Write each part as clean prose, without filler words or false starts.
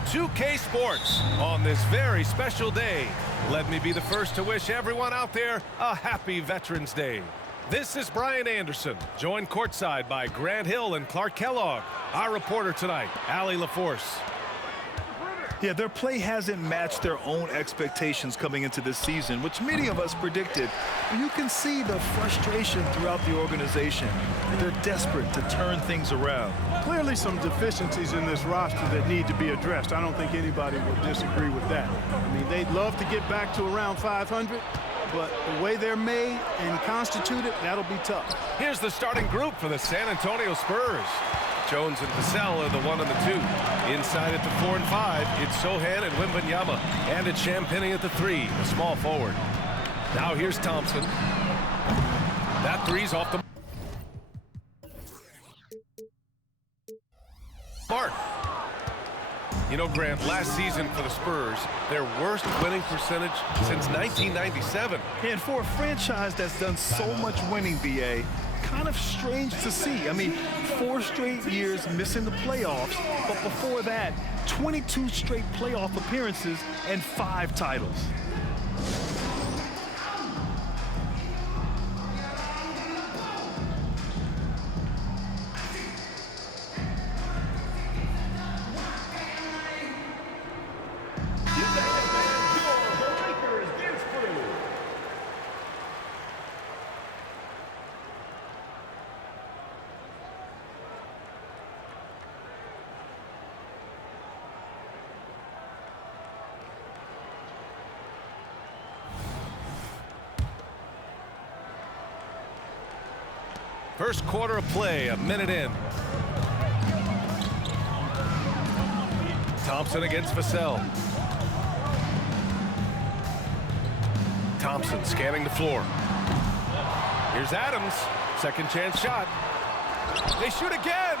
from 2K Sports on this very special day. Let me be the first to wish everyone out there a happy Veterans Day. This is Brian Anderson, joined courtside by Grant Hill and Clark Kellogg. Our reporter tonight, Allie LaForce. Yeah, their play hasn't matched their own expectations coming into this season, which many of us predicted. You can see the frustration throughout the organization. They're desperate to turn things around. Clearly some deficiencies in this roster that need to be addressed. I don't think anybody would disagree with that. I mean, they'd love to get back to around 500, but the way they're made and constituted, that'll be tough. Here's the starting group for the San Antonio Spurs. Jones and Vassell are the 1 and the 2. Inside at the 4 and 5, it's Sochan and Wembanyama. And it's Champagnie at the 3, the small forward. Now here's Thompson. That three's off the mark. You know, Grant, last season for the Spurs, their worst winning percentage since 1997. And for a franchise that's done so much winning, BA, kind of strange to see. I mean, 4 straight years missing the playoffs, but before that, 22 straight playoff appearances and 5 titles. First quarter of play, a minute in. Thompson against Vassell. Thompson scanning the floor. Here's Adams. Second chance shot. They shoot again.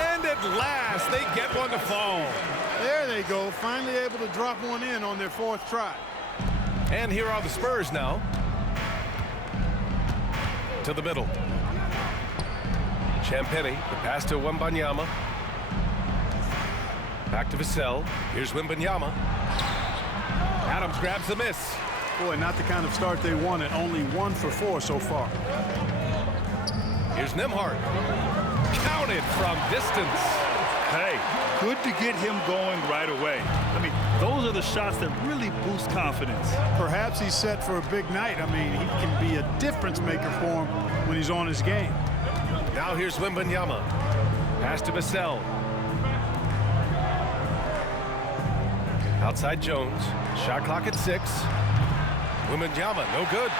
And at last, they get one to fall. There they go. Finally able to drop one in on their 4th try. And here are the Spurs now. To the middle. Champagnie, the pass to Wembanyama. Back to Vassell. Here's Wembanyama. Adams grabs the miss. Boy, not the kind of start they wanted. Only 1 for 4 so far. Here's Nembhard. Counted from distance. Hey, good to get him going right away. I mean, those are the shots that really boost confidence. Perhaps he's set for a big night. I mean, he can be a difference maker for him when he's on his game. Now here's Wembanyama. Pass to Vassell. Outside Jones. Shot clock at 6. Wembanyama, no good.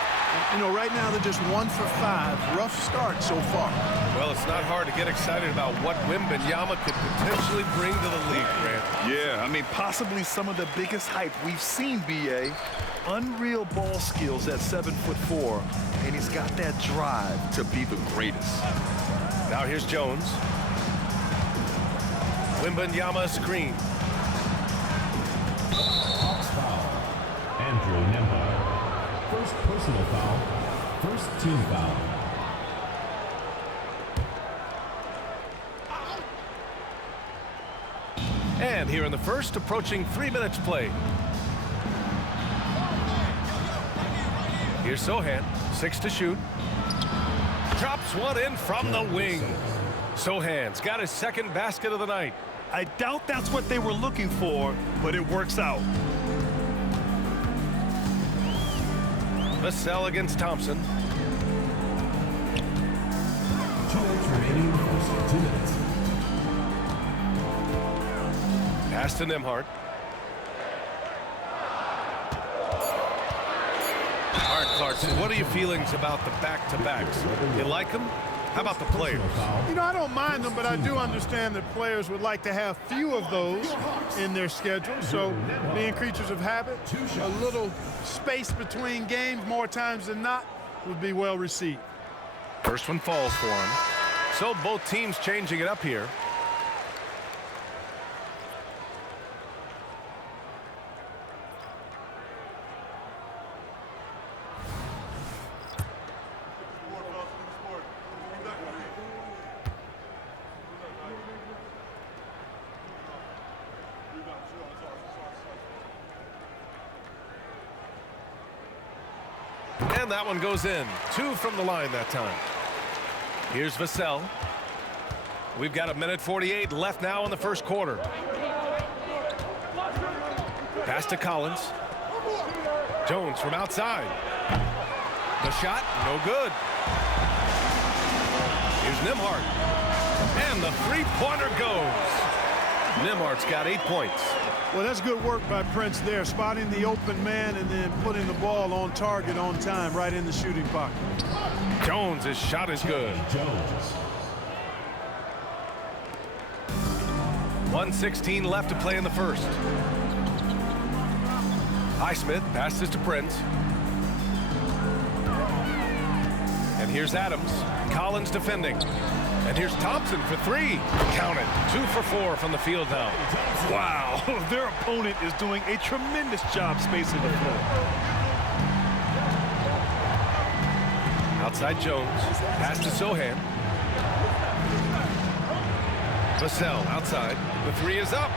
You know, right now they're just 1 for 5. Rough start so far. Well, it's not hard to get excited about what Wembanyama could potentially bring to the league, Grant. Yeah, I mean, possibly some of the biggest hype we've seen, BA. Unreal ball skills at 7'4", and he's got that drive to be the greatest. Now here's Jones. Wembanyama screen. Foul. Andrew Nembhard. First personal foul. First team foul. And here in the first, approaching 3 minutes play. Here's Sochan, 6 to shoot. Drops one in from the wing. Sochan's got his 2nd basket of the night. I doubt that's what they were looking for, but it works out. Vassell against Thompson. 2 minutes remaining, first 2 minutes. Pass to Nembhard. All right, Clarkson, what are your feelings about the back-to-backs? You like them? How about the players? You know, I don't mind them, but I do understand that players would like to have few of those in their schedule. So being creatures of habit, a little space between games more times than not would be well received. First one falls for him. So both teams changing it up here. And that one goes in. 2 from the line that time. Here's Vassell. We've got 1:48 left now in the first quarter. Pass to Collins. Jones from outside. The shot, no good. Here's Nembhard. And the three-pointer goes. Nembhard's got 8 points. Well, that's good work by Prince there, spotting the open man and then putting the ball on target on time right in the shooting pocket. Jones' shot is good. Jones. 1:16 left to play in the first. Highsmith passes to Prince. And here's Adams. Collins defending. And here's Thompson for 3. Count it. 2 for 4 from the field now. Wow, their opponent is doing a tremendous job spacing the floor. Outside Jones. Pass to Sohan. Vassell outside. The 3 is up.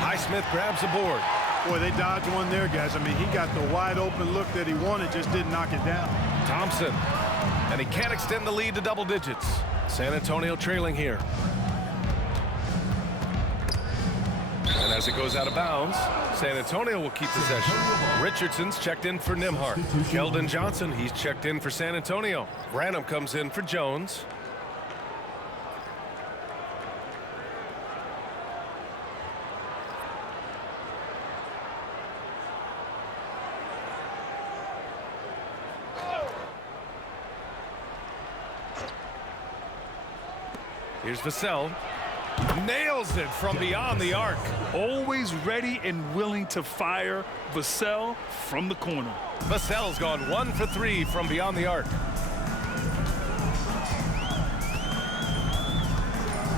Highsmith grabs the board. Boy, they dodged one there, guys. I mean, he got the wide open look that he wanted, just didn't knock it down. Thompson. And he can't extend the lead to double digits. San Antonio trailing here. And as it goes out of bounds, San Antonio will keep possession. Richardson's checked in for Nembhard. Keldon Johnson, he's checked in for San Antonio. Branham comes in for Jones. Here's Vassell. Nails it from beyond the arc. Always ready and willing to fire. Vassell from the corner. Vassell's gone 1 for 3 from beyond the arc.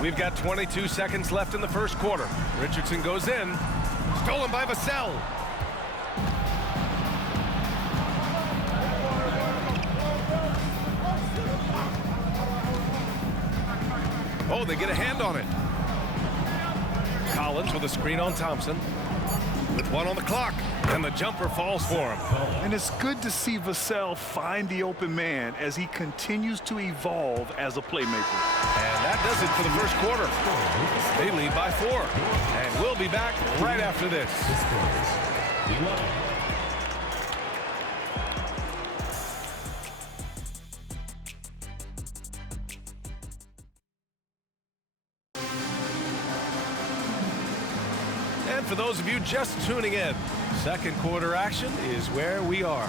We've got 22 seconds left in the first quarter. Richardson goes in. Stolen by Vassell. Oh, they get a hand on it. Collins with a screen on Thompson. With 1 on the clock. And the jumper falls for him. And it's good to see Vassell find the open man as he continues to evolve as a playmaker. And that does it for the first quarter. They lead by 4. And we'll be back right after this. And for those of you just tuning in, second quarter action is where we are.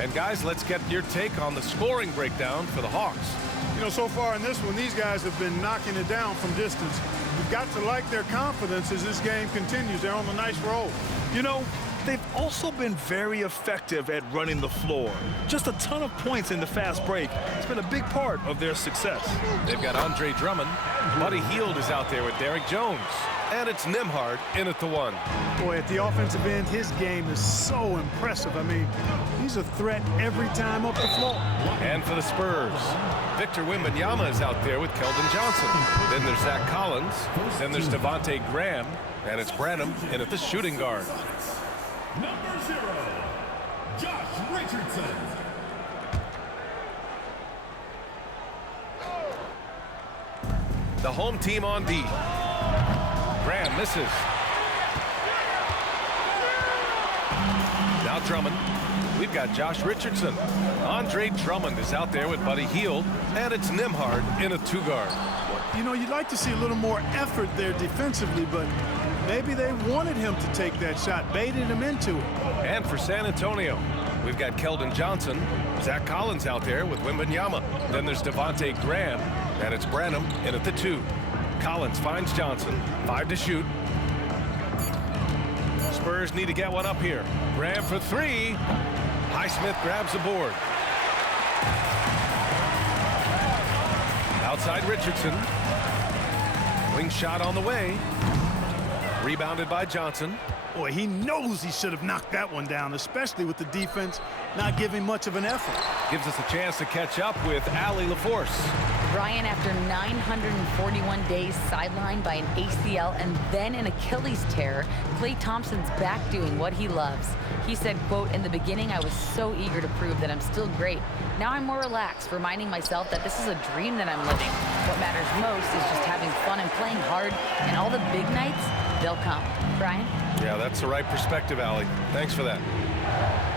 And guys, let's get your take on the scoring breakdown for the Hawks. You know, so far in this one, these guys have been knocking it down from distance. You've got to like their confidence as this game continues. They're on a nice roll. You know, they've also been very effective at running the floor. Just a ton of points in the fast break. It's been a big part of their success. They've got Andre Drummond. Buddy Hield is out there with Derek Jones. And it's Nembhard in at the 1. Boy, at the offensive end, his game is so impressive. I mean, he's a threat every time up the floor. And for the Spurs, Victor Wembanyama is out there with Keldon Johnson. Then there's Zach Collins. Then there's Devontae Graham. And it's Branham in at the shooting guard. Number 0, Josh Richardson. The home team on D. Graham misses. Now Drummond. We've got Josh Richardson. Andre Drummond is out there with Buddy Hield. And it's Nembhard in a 2-guard. You know, you'd like to see a little more effort there defensively, but maybe they wanted him to take that shot, baited him into it. And for San Antonio, we've got Keldon Johnson. Zach Collins out there with Wembanyama. Then there's Devontae Graham. And it's Branham in at the 2. Collins finds Johnson. 5 to shoot. Spurs need to get one up here. Graham for 3. Highsmith grabs the board. Outside Richardson. Wing shot on the way. Rebounded by Johnson. Boy, he knows he should have knocked that one down, especially with the defense not giving much of an effort. Gives us a chance to catch up with Allie LaForce. Brian, after 941 days sidelined by an ACL and then an Achilles tear, Klay Thompson's back doing what he loves. He said, quote, "In the beginning, I was so eager to prove that I'm still great. Now I'm more relaxed, reminding myself that this is a dream that I'm living. What matters most is just having fun and playing hard, and all the big nights, they'll come." Brian? Yeah, that's the right perspective, Allie. Thanks for that.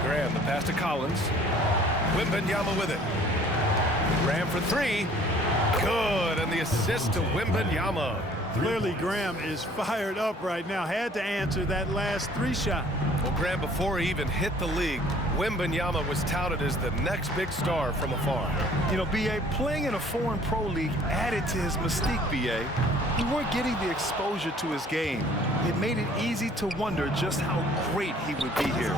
Graham, the pass to Collins. Wembanyama with it. Graham for three. Good, and the assist to Wembanyama. Clearly, Graham is fired up right now. Had to answer that last three shot. Well, Graham, before he even hit the league, Wembanyama was touted as the next big star from afar. You know, B.A., playing in a foreign pro league added to his mystique, B.A. He weren't getting the exposure to his game. It made it easy to wonder just how great he would be here.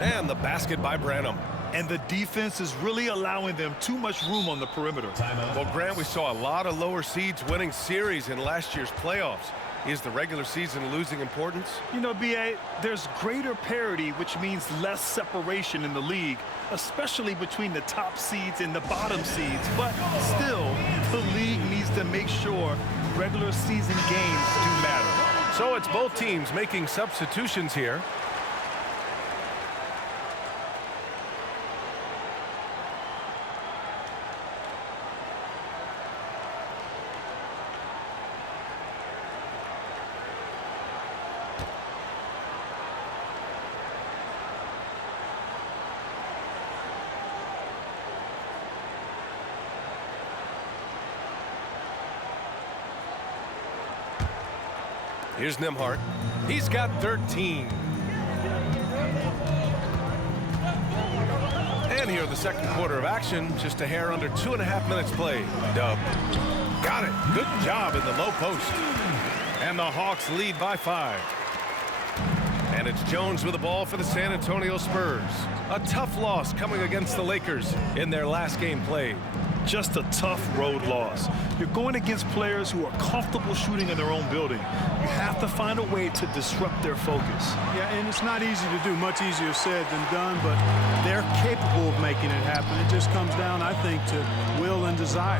And the basket by Branham. And the defense is really allowing them too much room on the perimeter. Well, Graham, we saw a lot of lower seeds winning series in last year's playoffs. Is the regular season losing importance? You know, B.A., there's greater parity, which means less separation in the league, especially between the top seeds and the bottom seeds. But still, the league needs to make sure regular season games do matter. So it's both teams making substitutions here. Here's Nembhard. He's got 13. And here in the second quarter of action, just a hair under 2.5 minutes played. Dub. Got it. Good job in the low post. And the Hawks lead by 5. And it's Jones with the ball for the San Antonio Spurs. A tough loss coming against the Lakers in their last game played. Just a tough road loss. You're going against players who are comfortable shooting in their own building. You have to find a way to disrupt their focus. Yeah, and it's not easy to do. Much easier said than done, but they're capable of making it happen. It just comes down, I think, to will and desire.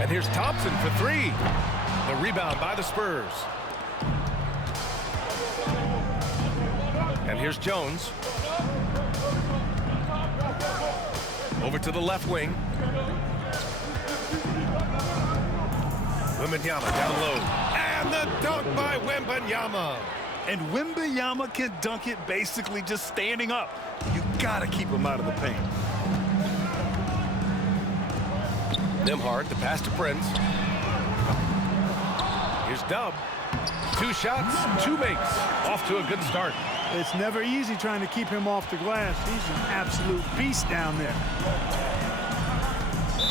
And here's Thompson for 3. The rebound by the Spurs. And here's Jones. Over to the left wing. Wembanyama down low. And the dunk by Wembanyama. And Wembanyama can dunk it basically just standing up. You gotta keep him out of the paint. Nembhard, the pass to Prince. Here's Dub. 2 shots, 2 makes. Off to a good start. It's never easy trying to keep him off the glass. He's an absolute beast down there.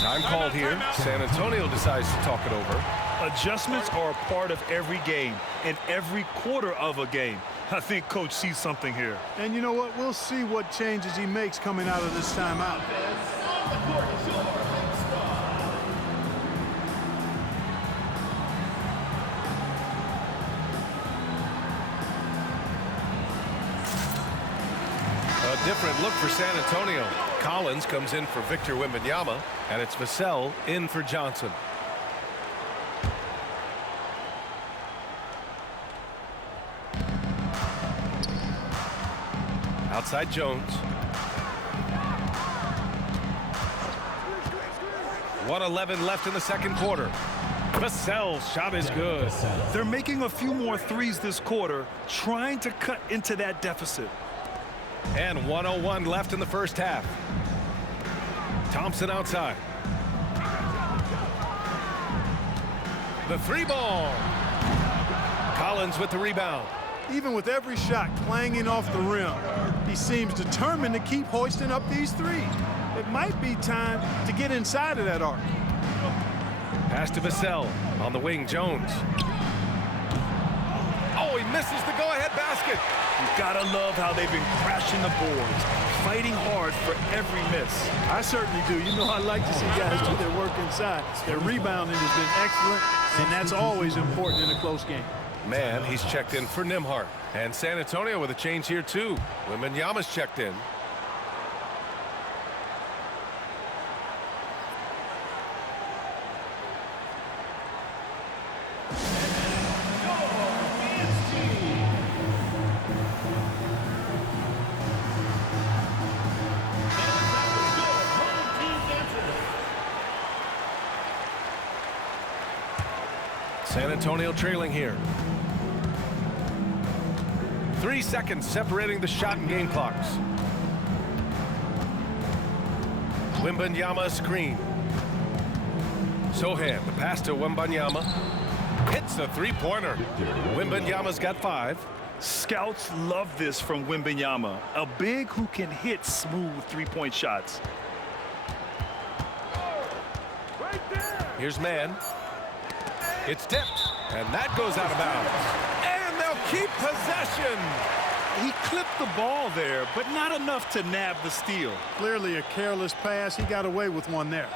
Time called here. San Antonio decides to talk it over. Adjustments are a part of every game and every quarter of a game. I think Coach sees something here. And you know what? We'll see what changes he makes coming out of this timeout. A different look for San Antonio. Collins comes in for Victor Wembanyama, and it's Vassell in for Johnson. Outside Jones. 1:11 left in the second quarter. Vassell's shot is good. They're making a few more threes this quarter, trying to cut into that deficit. And 1:01 left in the first half. Thompson outside. The 3-ball. Collins with the rebound. Even with every shot clanging off the rim, he seems determined to keep hoisting up these threes. It might be time to get inside of that arc. Pass to Vassell. On the wing, Jones. Oh, he misses the go-ahead basket. You gotta love how they've been crashing the boards, fighting hard for every miss. I certainly do. You know, I like to see guys do their work inside. Their rebounding has been excellent, and that's always important in a close game. Man, he's checked in for Nembhard. And San Antonio with a change here, too. Wembanyama's checked in. San Antonio trailing here. 3 seconds separating the shot and game clocks. Wembanyama screen. Sohan, the pass to Wembanyama. Hits a three-pointer. Wembanyama's got 5. Scouts love this from Wembanyama, a big who can hit smooth three-point shots. Here's Mann. It's tipped, and that goes out of bounds. And they'll keep possession. He clipped the ball there, but not enough to nab the steal. Clearly a careless pass. He got away with one there.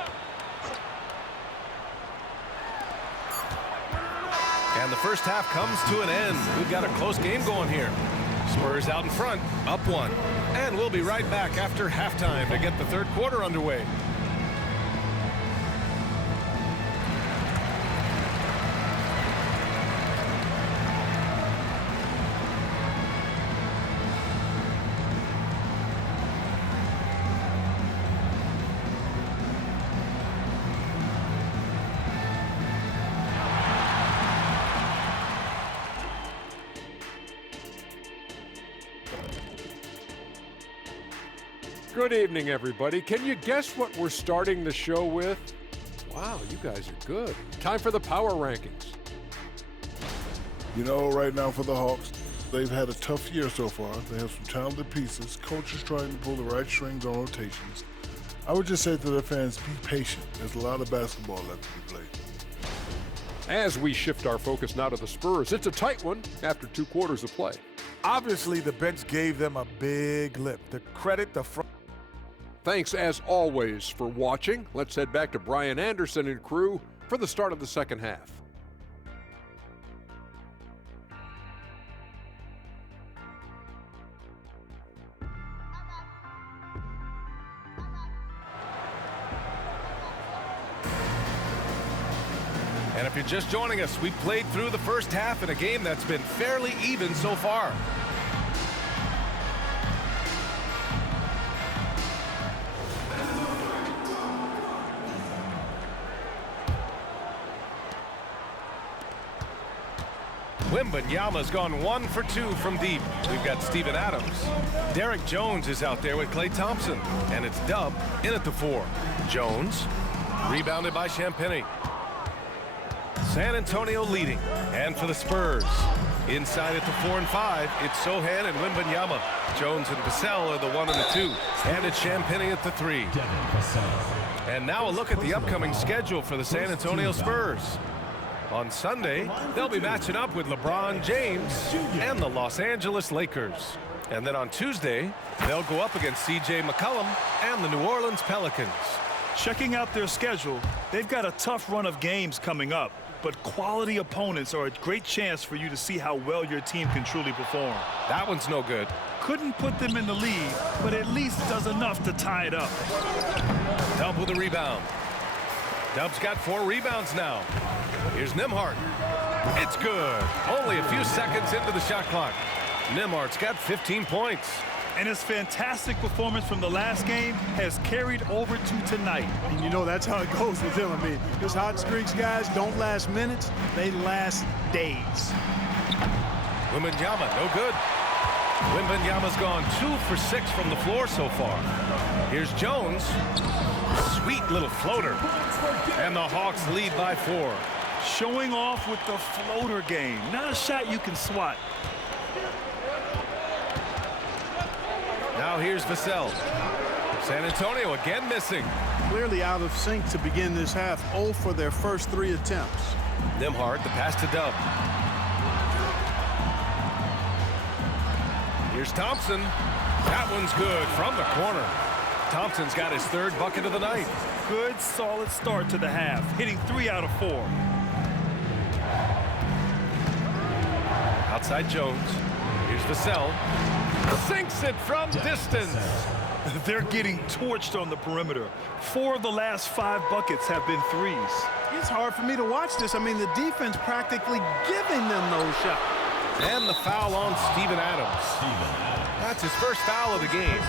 And the first half comes to an end. We've got a close game going here. Spurs out in front, up 1. And we'll be right back after halftime to get the third quarter underway. Good evening, everybody. Can you guess what we're starting the show with? Wow, you guys are good. Time for the power rankings. You know, right now for the Hawks, they've had a tough year so far. They have some talented pieces. Coaches trying to pull the right strings on rotations. I would just say to their fans, be patient. There's a lot of basketball left to be played. As we shift our focus now to the Spurs, it's a tight one after 2 quarters of play. Obviously, the bench gave them a big lift. To credit the front. Thanks, as always, for watching. Let's head back to Brian Anderson and crew for the start of the second half. And if you're just joining us, we played through the first half in a game that's been fairly even so far. Wembanyama's gone 1 for 2 from deep. We've got Steven Adams. Derek Jones is out there with Klay Thompson. And it's Dub in at the 4. Jones, rebounded by Champagnie. San Antonio leading. And for the Spurs, inside at the 4 and 5, it's Sohan and Wembanyama. Jones and Vassell are the 1 and the 2. And it's Champagnie at the 3. And now a look at the upcoming schedule for the San Antonio Spurs. On Sunday, they'll be matching up with LeBron James and the Los Angeles Lakers. And then on Tuesday, they'll go up against C.J. McCollum and the New Orleans Pelicans. Checking out their schedule, they've got a tough run of games coming up, but quality opponents are a great chance for you to see how well your team can truly perform. That one's no good. Couldn't put them in the lead, but at least does enough to tie it up. Dub with a rebound. Dub's got 4 rebounds now. Here's Nembhard. It's good. Only a few seconds into the shot clock. Nembhard's got 15 points. And his fantastic performance from the last game has carried over to tonight. And you know that's how it goes with him. I mean, his hot streaks, guys, don't last minutes. They last days. Wembanyama, no good. Wembanyama's gone 2 for 6 from the floor so far. Here's Jones. Sweet little floater. And the Hawks lead by 4. Showing off with the floater game. Not a shot you can swat. Now here's Vassell. San Antonio again missing. Clearly out of sync to begin this half. 0 for their first 3 attempts. Nembhard, the pass to Dub. Here's Thompson. That one's good from the corner. Thompson's got his 3rd bucket of the night. Good, solid start to the half, hitting 3 out of 4. Outside Jones. Here's Vassell. Sinks it from distance. They're getting torched on the perimeter. 4 of the last 5 buckets have been threes. It's hard for me to watch this. I mean, the defense practically giving them those shots. And the foul on Steven Adams. That's his first foul of the game.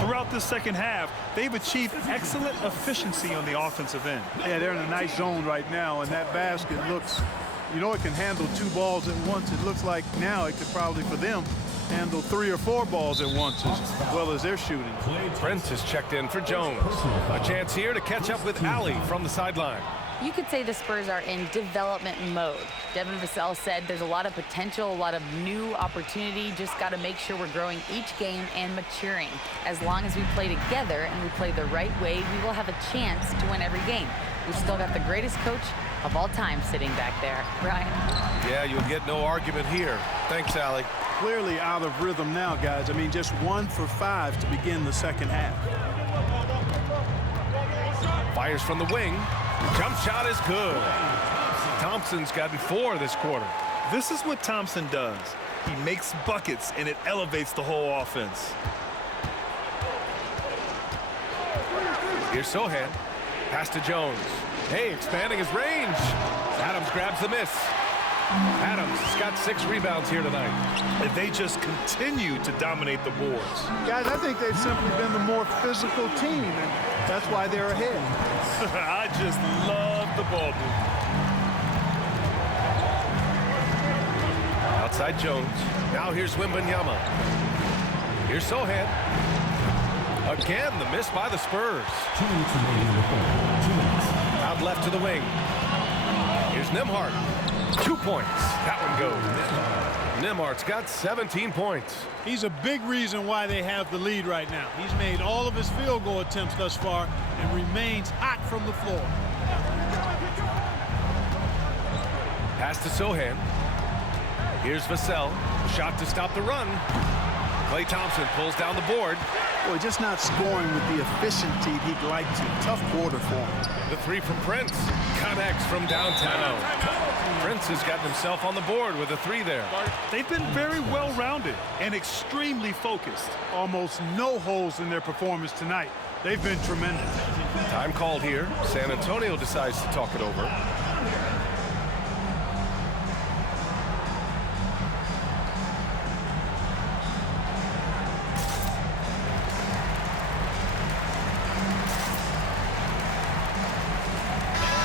Throughout the second half, they've achieved excellent efficiency on the offensive end. Yeah, they're in a nice zone right now, and that basket looks You know it can handle 2 balls at once. It looks like now it could probably, for them, handle 3 or 4 balls at once as well as they're shooting. Prince is checked in for Jones. A chance here to catch up with Allie from the sideline. You could say the Spurs are in development mode. Devin Vassell said there's a lot of potential, a lot of new opportunity. Just got to make sure we're growing each game and maturing. As long as we play together and we play the right way, we will have a chance to win every game. We've still got the greatest coach of all time sitting back there. Brian? Yeah, you'll get no argument here. Thanks, Allie. Clearly out of rhythm now, guys. I mean, just 1 for 5 to begin the second half. Fires from the wing. Jump shot is good. Thompson's gotten 4 this quarter. This is what Thompson does. He makes buckets, and it elevates the whole offense. Here's Sohan. Pass to Jones. Hey, expanding his range. Adams grabs the miss. Adams has got 6 rebounds here tonight. And they just continue to dominate the boards. Guys, I think they've simply been the more physical team, and that's why they're ahead. I just love the ball movement. Outside Jones. Now here's Wembanyama. Here's Sohan. Again, the miss by the Spurs. 2 minutes remaining in the fourth. 2 minutes. Out left to the wing. Here's Nembhard. 2 points. That one goes. Nembhard's got 17 points. He's a big reason why they have the lead right now. He's made all of his field goal attempts thus far and remains hot from the floor. Pass to Sohan. Here's Vassell. Shot to stop the run. Klay Thompson pulls down the board. Boy, just not scoring with the efficiency he'd like to. Tough quarter for him. The 3 from Prince. Connects from downtown. Prince has gotten himself on the board with a 3 there. They've been very well-rounded and extremely focused. Almost no holes in their performance tonight. They've been tremendous. Time called here. San Antonio decides to talk it over.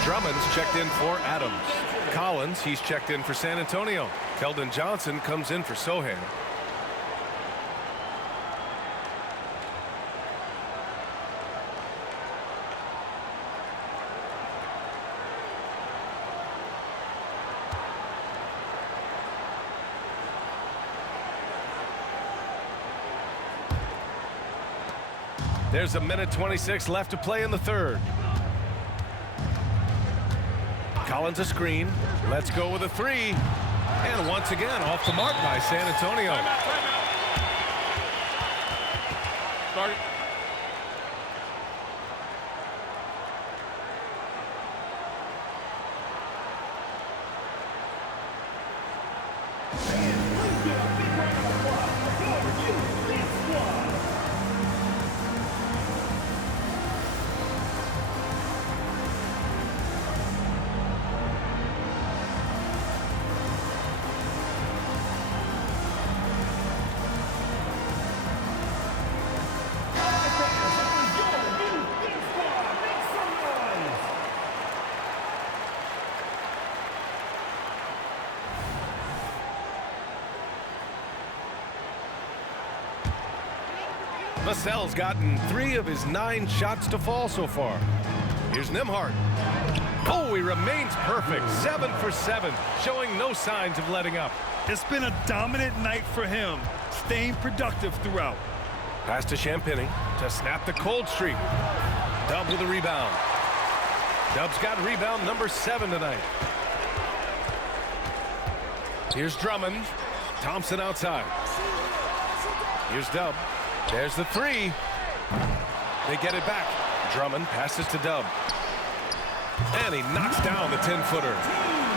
Drummond's checked in for Adams. Collins, he's checked in for San Antonio. Keldon Johnson comes in for Sohan. There's 1:26 left to play in the third. Collins a screen. Let's go with a 3. And once again, off the mark by San Antonio. Start. Vassell's gotten 3 of his 9 shots to fall so far. Here's Nembhard. Oh, he remains perfect. 7 for 7, showing no signs of letting up. It's been a dominant night for him, staying productive throughout. Pass to Champagnie to snap the cold streak. Dub with a rebound. Dub's got rebound number 7 tonight. Here's Drummond. Thompson outside. Here's Dub. There's the 3. They get it back. Drummond passes to Dub. And he knocks down the 10-footer.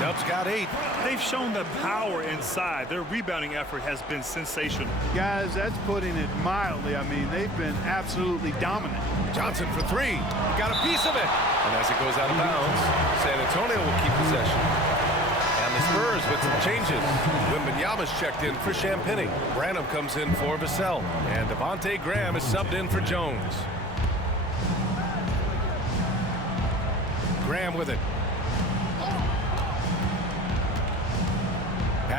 Dub's got 8. They've shown the power inside. Their rebounding effort has been sensational. Guys, that's putting it mildly. I mean, they've been absolutely dominant. Johnson for 3. He got a piece of it. And as it goes out of bounds, San Antonio will keep possession. And the Spurs with some changes. Wembanyama's checked in for Champagnie. Branham comes in for Vassell. And Devontae Graham is subbed in for Jones. Graham with it.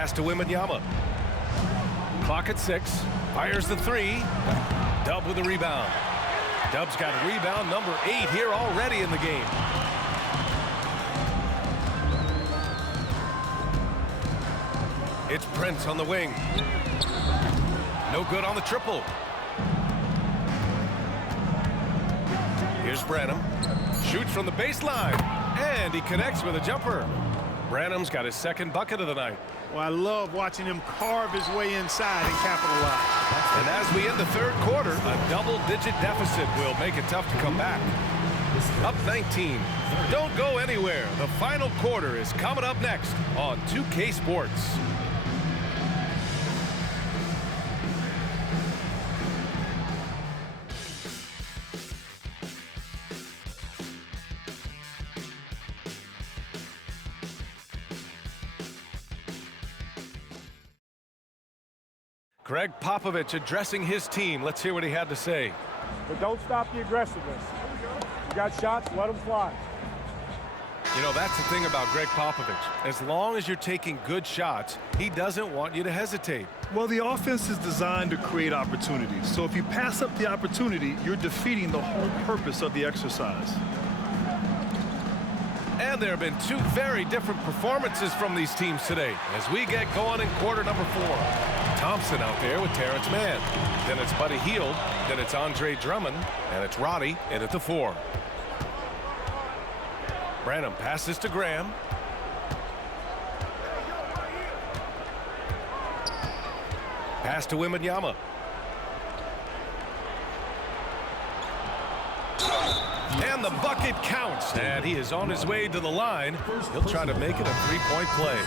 Pass to Wembanyama. Clock at 6. Fires the 3. Dub with a rebound. Dub's got rebound number 8 here already in the game. It's Prince on the wing. No good on the triple. Here's Branham. Shoots from the baseline. And he connects with a jumper. Branham's got his second bucket of the night. Well, I love watching him carve his way inside and capitalize. And as we end the third quarter, a double-digit deficit will make it tough to come back. Up 19. Don't go anywhere. The final quarter is coming up next on 2K Sports. Greg Popovich addressing his team. Let's hear what he had to say. But don't stop the aggressiveness. You got shots, let them fly. You know, that's the thing about Greg Popovich. As long as you're taking good shots, he doesn't want you to hesitate. Well, the offense is designed to create opportunities. So if you pass up the opportunity, you're defeating the whole purpose of the exercise. And there have been two very different performances from these teams today as we get going in quarter number 4. Thompson out there with Terrence Mann. Then it's Buddy Hield. Then it's Andre Drummond. And it's Roddy in at the 4. Branham passes to Graham. Pass to Wembanyama. And the bucket counts. And he is on his way to the line. He'll try to make it a 3-point play.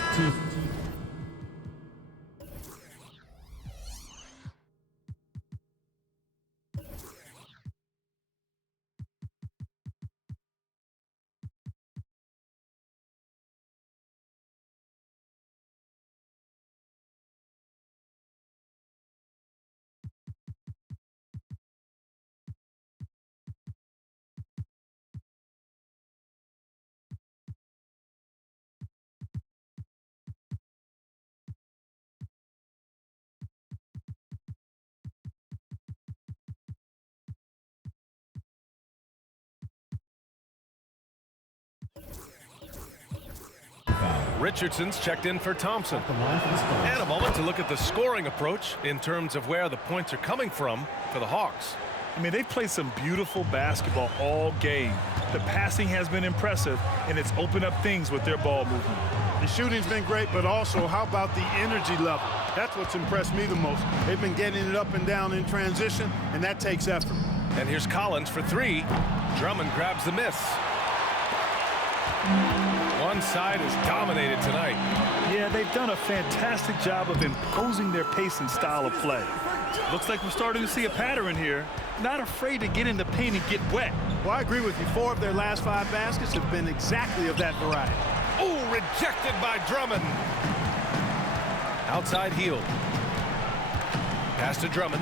Richardson's checked in for Thompson. And a moment to look at the scoring approach in terms of where the points are coming from for the Hawks. I mean, they've played some beautiful basketball all game. The passing has been impressive, and it's opened up things with their ball movement. The shooting's been great, but also how about the energy level? That's what's impressed me the most. They've been getting it up and down in transition, and that takes effort. And here's Collins for 3. Drummond grabs the miss. One side is dominated tonight. Yeah, they've done a fantastic job of imposing their pace and style of play. Looks like we're starting to see a pattern here. Not afraid to get in the paint and get wet. Well, I agree with you. 4 of their last 5 baskets have been exactly of that variety. Oh, rejected by Drummond. Outside Hield. Pass to Drummond.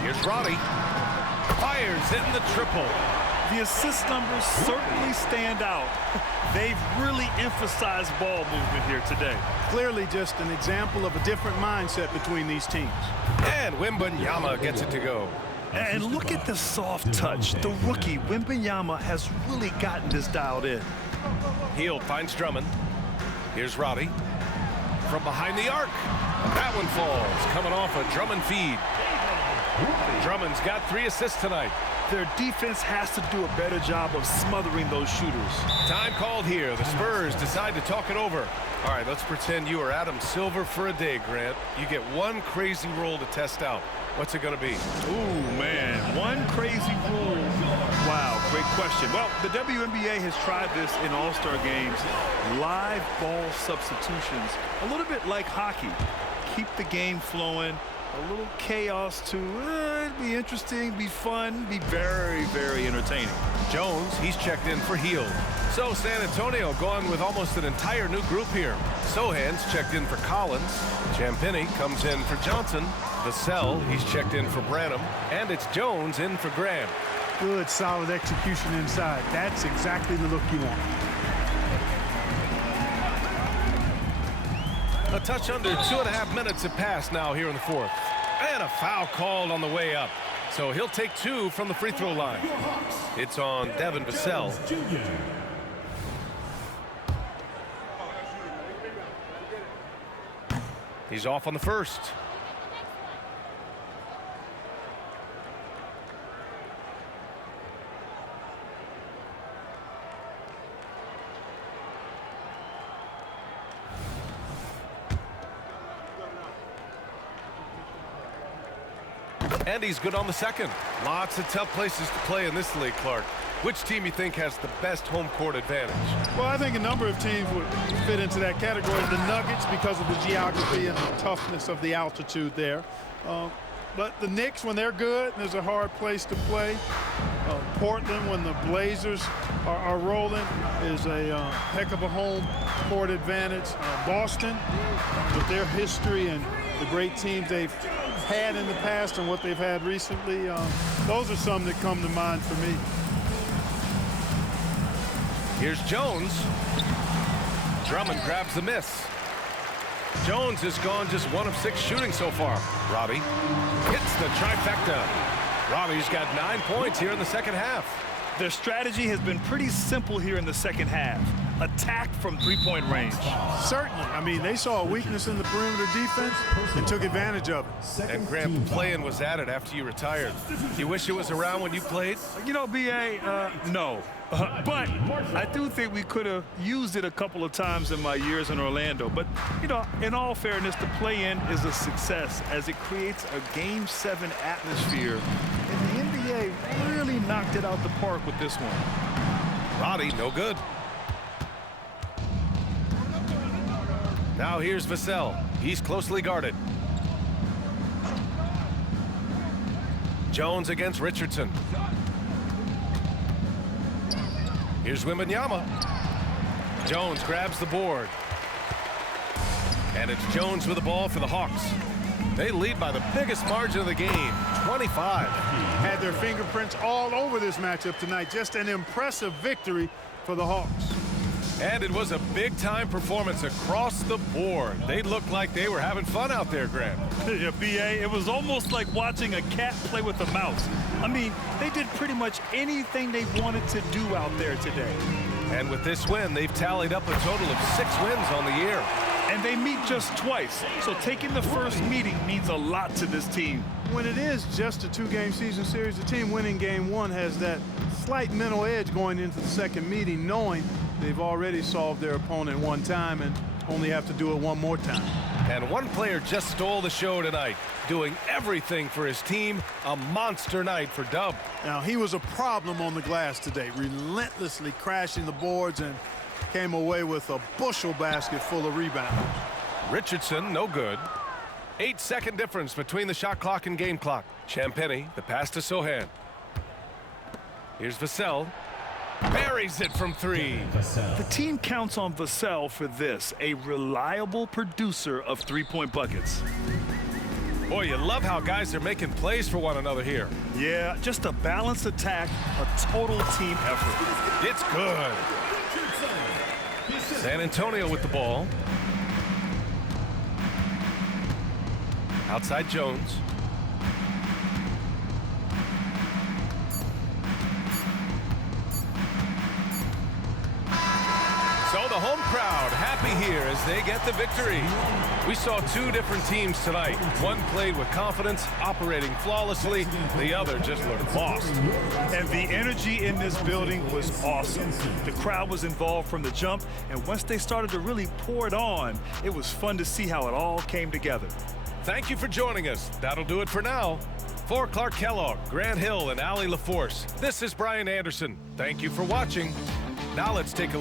Here's Roddy. Fires in the triple. The assist numbers certainly stand out. They've really emphasized ball movement here today. Clearly just an example of a different mindset between these teams. And Wembanyama gets it to go. And look at the soft touch. The rookie, Wembanyama, has really gotten this dialed in. Hield finds Drummond. Here's Roddy. From behind the arc. That one falls, coming off a Drummond feed. Drummond's got 3 assists tonight. Their defense has to do a better job of smothering those shooters. Time called here. The Spurs decide to talk it over. All right, let's pretend you are Adam Silver for a day, Grant. You get one crazy rule to test out. What's it going to be? Ooh, man, one crazy rule. Wow, great question. Well, the WNBA has tried this in all-star games. Live ball substitutions, a little bit like hockey. Keep the game flowing. A little chaos to it'd be interesting, be fun, be very, very entertaining. Jones, he's checked in for Hield. So San Antonio going with almost an entire new group here. Sohan's checked in for Collins. Champagnie comes in for Johnson. Vassell, he's checked in for Branham. And it's Jones in for Graham. Good, solid execution inside. That's exactly the look you want. A touch under 2.5 minutes have passed now here in the fourth. And a foul called on the way up. So he'll take 2 from the free throw line. It's on Devin Vassell. He's off on the first. And he's good on the second. Lots of tough places to play in this league, Clark. Which team you think has the best home court advantage? Well, I think a number of teams would fit into that category. The Nuggets, because of the geography and the toughness of the altitude there. But the Knicks, when they're good, there's a hard place to play. Portland, when the Blazers are rolling, is a heck of a home court advantage. Boston, with their history and the great teams they've had in the past and what they've had recently, those are some that come to mind for me. Here's Jones. Drummond grabs the miss. Jones has gone just 1 of 6 shooting so far. Robbie hits the trifecta. Robbie's got 9 points here in the second half. Their strategy has been pretty simple here in the second half. Attack from three-point range. Certainly. I mean, they saw a weakness in the perimeter defense and took advantage of it. And Grant, the play-in was added after you retired. You wish it was around when you played? You know, B.A., no. But I do think we could have used it a couple of times in my years in Orlando. But, you know, in all fairness, the play-in is a success as it creates a Game 7 atmosphere. And the NBA really knocked it out the park with this one. Roddy, no good. Now here's Vassell. He's closely guarded. Jones against Richardson. Here's Wembanyama. Jones grabs the board. And it's Jones with the ball for the Hawks. They lead by the biggest margin of the game, 25. Had their fingerprints all over this matchup tonight. Just an impressive victory for the Hawks. And it was a big-time performance across the board. They looked like they were having fun out there, Grant. Yeah, B.A., it was almost like watching a cat play with a mouse. I mean, they did pretty much anything they wanted to do out there today. And with this win, they've tallied up a total of 6 wins on the year. And they meet just twice, so taking the first meeting means a lot to this team. When it is just a 2-game season series, the team winning Game 1 has that slight mental edge going into the second meeting, knowing they've already solved their opponent one time and only have to do it one more time. And one player just stole the show tonight, doing everything for his team. A monster night for Dub. Now, he was a problem on the glass today, relentlessly crashing the boards and came away with a bushel basket full of rebounds. Richardson, no good. 8-second difference between the shot clock and game clock. Champagnie, the pass to Sohan. Here's Vassell. Buries it from 3. The team counts on Vassell for this, a reliable producer of three-point buckets. Boy, you love how guys are making plays for one another here. Yeah, just a balanced attack, a total team effort. It's good. San Antonio with the ball. Outside Jones. So the home crowd happy here as they get the victory. We saw 2 different teams tonight. One played with confidence, operating flawlessly. The other just looked lost. And the energy in this building was awesome. The crowd was involved from the jump, and once they started to really pour it on, it was fun to see how it all came together. Thank you for joining us. That'll do it for now. For Clark Kellogg, Grant Hill, and Allie LaForce, this is Brian Anderson. Thank you for watching. Now let's take a look.